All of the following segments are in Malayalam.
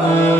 Amen.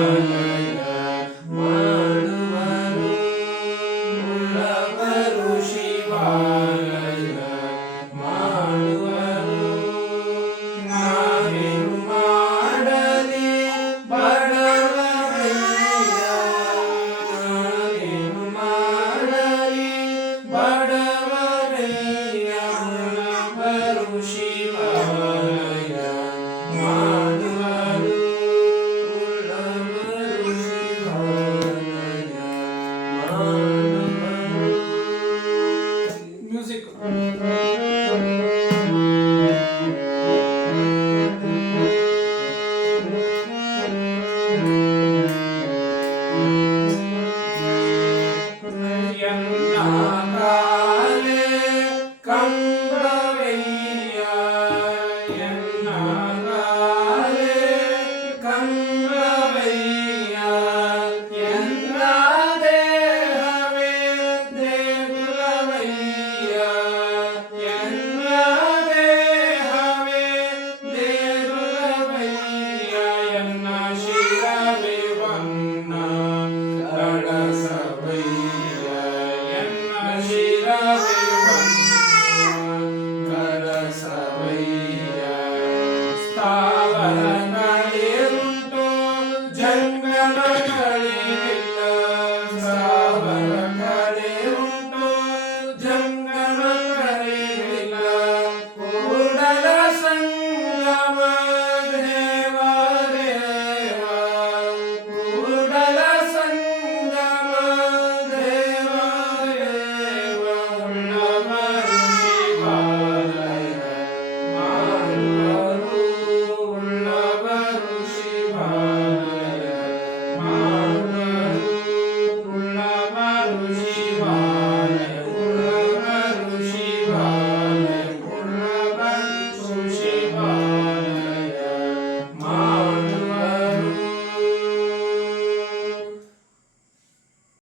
Come. செங்கடல்